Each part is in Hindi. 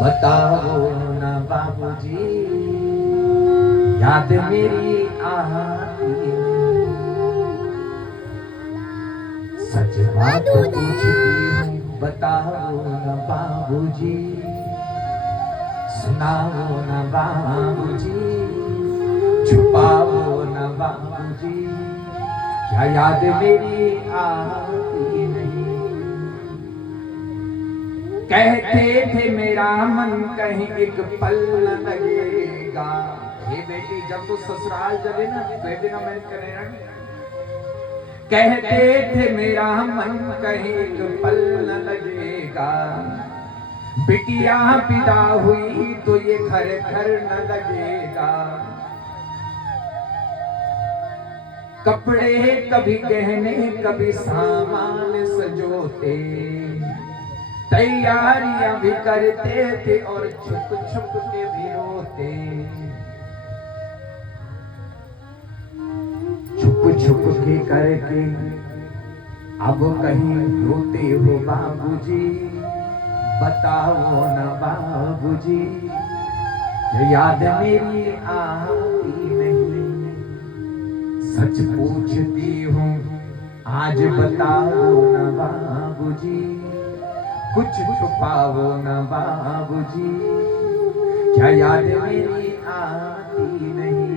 बताओ ना बाबूजी, याद मेरी आती नहीं। सच बात पूछती हूँ, बताओ ना बाबूजी, सुनाओ ना बाबूजी, छुपाओ ना बाबूजी, क्या याद मेरी आती नहीं। कहते थे मेरा मन कहीं एक पल न लगेगा। हे बेटी, जब तू ससुराल चले ना, बेटी ना मैं करे ना। कहते थे मेरा मन कहीं एक पल न लगेगा। बिटिया विदा हुई तो ये घर घर न लगेगा। कपड़े कभी गहने कभी सामान सजोते, तैयारियां भी करते थे और छुप छुप के भी रोते। छुप छुप के करके अब कहीं रोते हो बाबूजी, बताओ ना बाबूजी, याद मेरी आती नहीं। सच पूछती हूँ आज, बताओ ना बाबूजी, कुछ छुपाओ ना बाबूजी, क्या याद मेरी आती नहीं।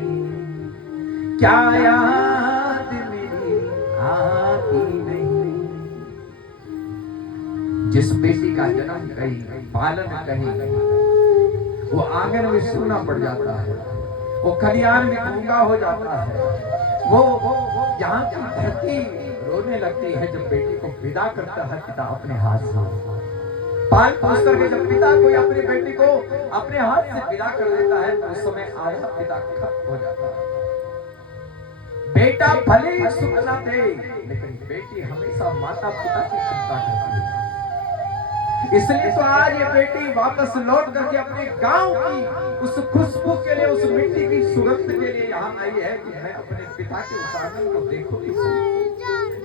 क्या याद मेरी आती नहीं। जिस बेटी का जन्म कहीं, पालन कहीं, वो आंगन में सूना पड़ जाता है, वो खलियान में गूंगा हो जाता है, वो यहाँ की धरती रोने लगती है जब बेटी को विदा करता है पिता अपने हाथ से। पाल पोस करके जब पिता कोई अपनी बेटी को अपने हाथ से विदा कर देता है तो उस समय आधा पिता खत्म हो जाता है। बेटा भले ही सुख न दे, लेकिन बेटी हमेशा माता पिता की चिंता करती है। इसलिए तो आज ये बेटी वापस लौट करके अपने गांव की उस खुशबू के लिए, उस मिट्टी की सुगंध के लिए यहाँ आई है कि मैं अपने पिता के उस आंगन को देखूंगी,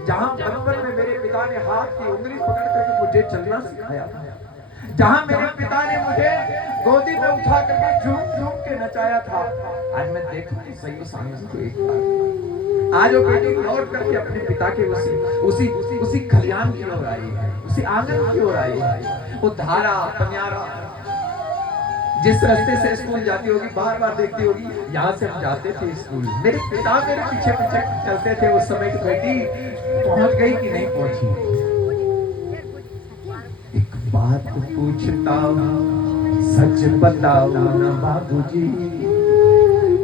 जहाँ बचपन में मेरे पिता ने हाथ की उंगली पकड़ करके मुझे चलना सिखाया था, जहाँ मेरे पिता ने मुझे गोदी में उठा करके झूम झूम के नचाया था। आज मैं देखूंगी सही उस आंगन को एक बार। आज वो बेटी लौट करके अपने पिता के उसी खलियान की ओर आई है, उसी आंगन की ओर आई है। वो धारा पनियारा जिस रास्ते से स्कूल जाती होगी, बार बार देखती होगी, यहाँ से हम जाते थे स्कूल, मेरे पिता मेरे पीछे पीछे चलते थे। उस समय की बेटी पहुंच गई कि नहीं पहुंची। एक बात पूछता हूँ, सच बताओ ना बाबूजी,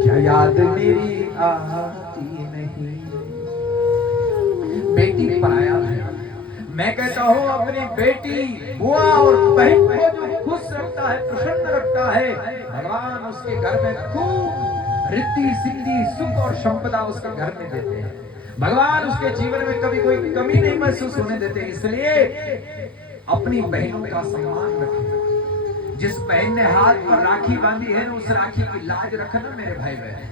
क्या याद मेरी आती नहीं। बेटी पराया है, मैं कहता हूँ अपनी बेटी बुआ और बहन को जो खुश रखता है, प्रसन्न रखता है, भगवान उसके घर में खूब रिद्धि सिद्धि सुख और संपदा उसके घर में देते हैं। भगवान उसके जीवन में कभी कोई कमी नहीं महसूस होने देते। इसलिए अपनी बहनों का सम्मान रखें। जिस बहन ने हाथ पर राखी बांधी है ना, उस राखी की लाज रखना मेरे भाई बहन।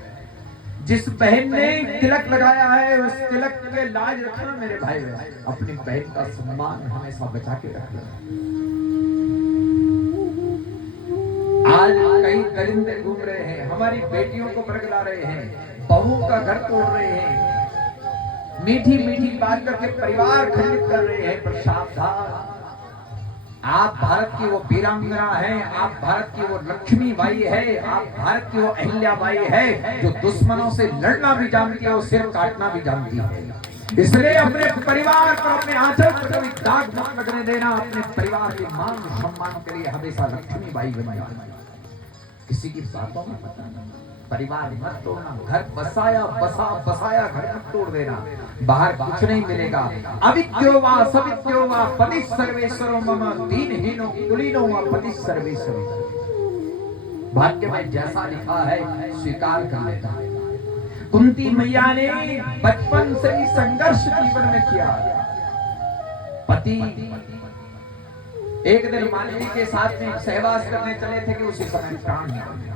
जिस बहन ने तिलक लगाया है, उस तिलक के लाज रखना मेरे भाई बहन। अपनी बहन का सम्मान हमेशा बचा के रखना। आज कई दरिंदे घूम रहे हैं, हमारी बेटियों को बरगला रहे हैं, बहुओं का घर तोड़ रहे हैं, मीठी मीठी बात करके परिवार खंडित कर रहे हैं। पर सावधान, आप भारत की वो वीरांगना है, आप भारत की वो लक्ष्मी बाई है, आप भारत की वो अहिल्या बाई है, जो दुश्मनों से लड़ना भी जानती है और सिर काटना भी जानती है। इसलिए अपने परिवार पर, अपने आंचल पर कभी दाग मत लगने देना। अपने परिवार के मान सम्मान के लिए हमेशा लक्ष्मी बाई बनी। किसी की बातों में पता नहीं, परिवार मत तोड़ना। घर बसाया बसाया घर मत तोड़ देना, बाहर कुछ नहीं मिलेगा। अविद्यो वा सविद्यो वा पति सर्वेश्वरो मम दीनहीनो कुलीनो वा पति सर्वेश्वरो। भाग्य में जैसा लिखा है स्वीकार कर लेना। कुंती मैया ने बचपन से ही संघर्ष जीवन में किया। पति एक दिन मालिनी के साथ में सहवास करने चले थे कि उसी समय प्राण निकल गए।